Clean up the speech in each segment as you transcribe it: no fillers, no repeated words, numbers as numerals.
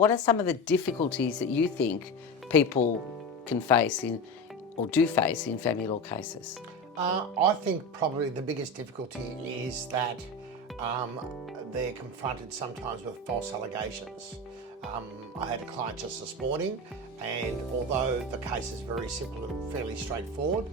what are some of the difficulties that you think people can face or do face in family law cases? I think probably the biggest difficulty is that they're confronted sometimes with false allegations. I had a client just this morning, and although the case is very simple and fairly straightforward,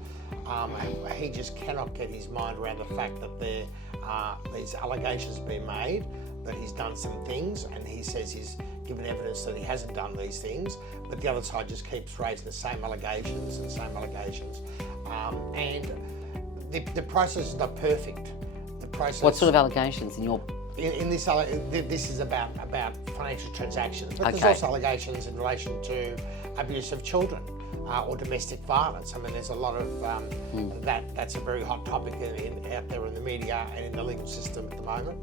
he just cannot get his mind around the fact that there are these allegations being made, that he's done some things, and he says he's given evidence that he hasn't done these things, but the other side just keeps raising the same allegations. And the process is not perfect. The process. What sort of allegations in your... In this is about financial transactions, but Okay. there's also allegations in relation to abuse of children or domestic violence. I mean, there's a lot of that's a very hot topic out there in the media and in the legal system at the moment.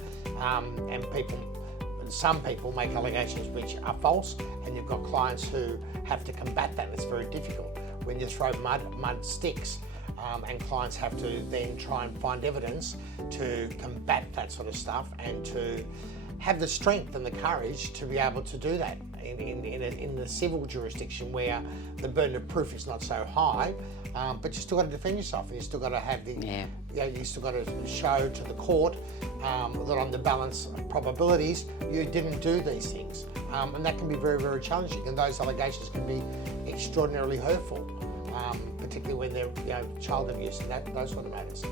And some people make allegations which are false, and you've got clients who have to combat that. It's very difficult when you throw mud sticks. And clients have to then try and find evidence to combat that sort of stuff, and to have the strength and the courage to be able to do that in the civil jurisdiction where the burden of proof is not so high, but you still got to defend yourself, and you still got to have you still got to show to the court that on the balance of probabilities you didn't do these things, and that can be very, very challenging, and those allegations can be extraordinarily hurtful. Particularly when they're child abuse and those sort of matters.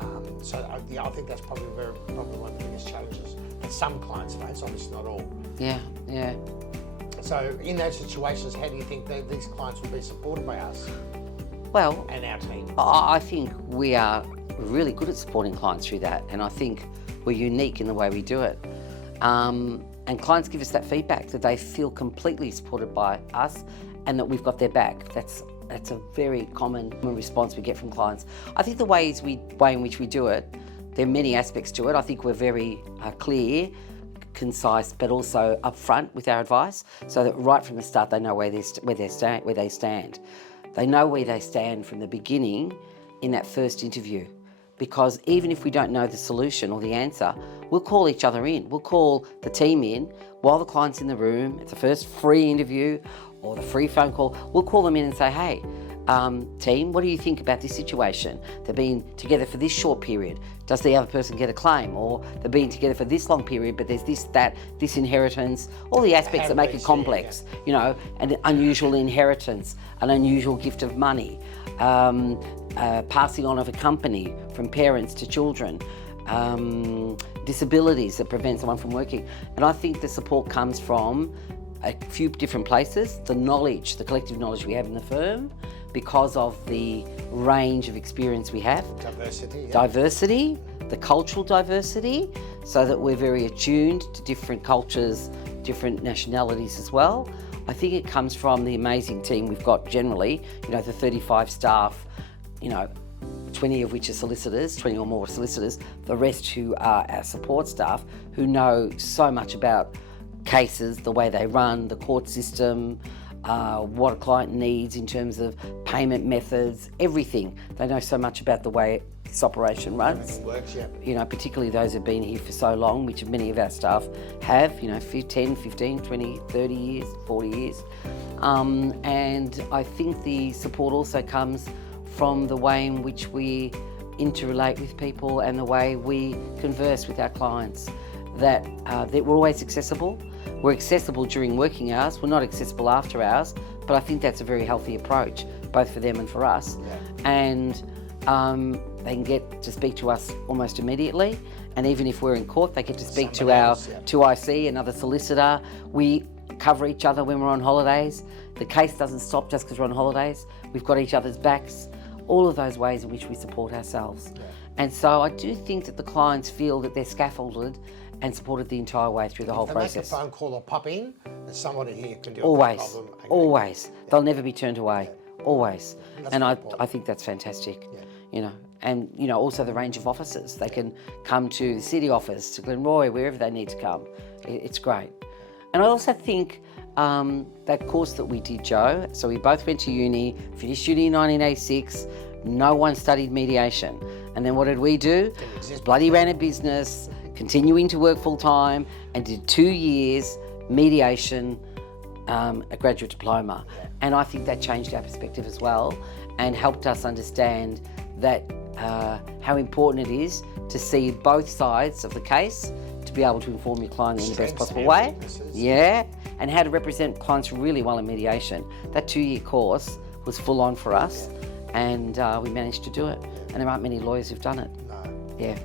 I think that's probably one of the biggest challenges that some clients face, obviously not all. Yeah. So in those situations, how do you think that these clients will be supported by us Well, and our team? I think we are really good at supporting clients through that, and I think we're unique in the way we do it. And clients give us that feedback that they feel completely supported by us and that we've got their back. That's a very common response we get from clients. I think the way in which we do it, there are many aspects to it. I think we're very clear, concise, but also upfront with our advice, so that right from the start they know where they stand. They know where they stand from the beginning in that first interview, because even if we don't know the solution or the answer, we'll call each other in. We'll call the team in while the client's in the room. It's the first free interview or the free phone call. We'll call them in and say, hey, team, what do you think about this situation? They've been together for this short period. Does the other person get a claim? Or they've been together for this long period, but there's this inheritance, all the aspects that make it complex, an unusual inheritance, an unusual gift of money, passing on of a company from parents to children, disabilities that prevent someone from working. And I think the support comes from a few different places. The knowledge, the collective knowledge we have in the firm, because of the range of experience we have. Diversity, the cultural diversity, so that we're very attuned to different cultures, different nationalities as well. I think it comes from the amazing team we've got generally, the 35 staff, 20 of which are solicitors, 20 or more solicitors, the rest who are our support staff, who know so much about cases, the way they run, the court system, what a client needs in terms of payment methods, everything. They know so much about the way this operation runs. Everything works, yeah. Particularly those who've been here for so long, which many of our staff have, 10, 15, 20, 30 years, 40 years. And I think the support also comes from the way in which we interrelate with people and the way we converse with our clients, that we're always accessible. We're accessible during working hours. We're not accessible after hours, but I think that's a very healthy approach, both for them and for us. Yeah. And they can get to speak to us almost immediately. And even if we're in court, they get to speak to our 2IC, another solicitor. We cover each other when we're on holidays. The case doesn't stop just because we're on holidays. We've got each other's backs. All of those ways in which we support ourselves. Yeah. And so I do think that the clients feel that they're scaffolded and supported the entire way through the whole process. If they make a phone call or pop in, there's somebody here who can deal always, with the problem. Always. Yeah. They'll never be turned away. Yeah. Always. And I think that's fantastic. Yeah. And also the range of offices. They can come to the city office, to Glenroy, wherever they need to come. It's great. And I also think that course that we did, Joe, so we both went to uni, finished uni in 1986, no one studied mediation. And then what did we do? Bloody ran a business, continuing to work full time, and did 2 years mediation a graduate diploma. And I think that changed our perspective as well and helped us understand that how important it is to see both sides of the case, to be able to inform your client in the best possible way. Yeah, and how to represent clients really well in mediation. That 2-year course was full on for us, and we managed to do it. And there aren't many lawyers who've done it. No. Yeah.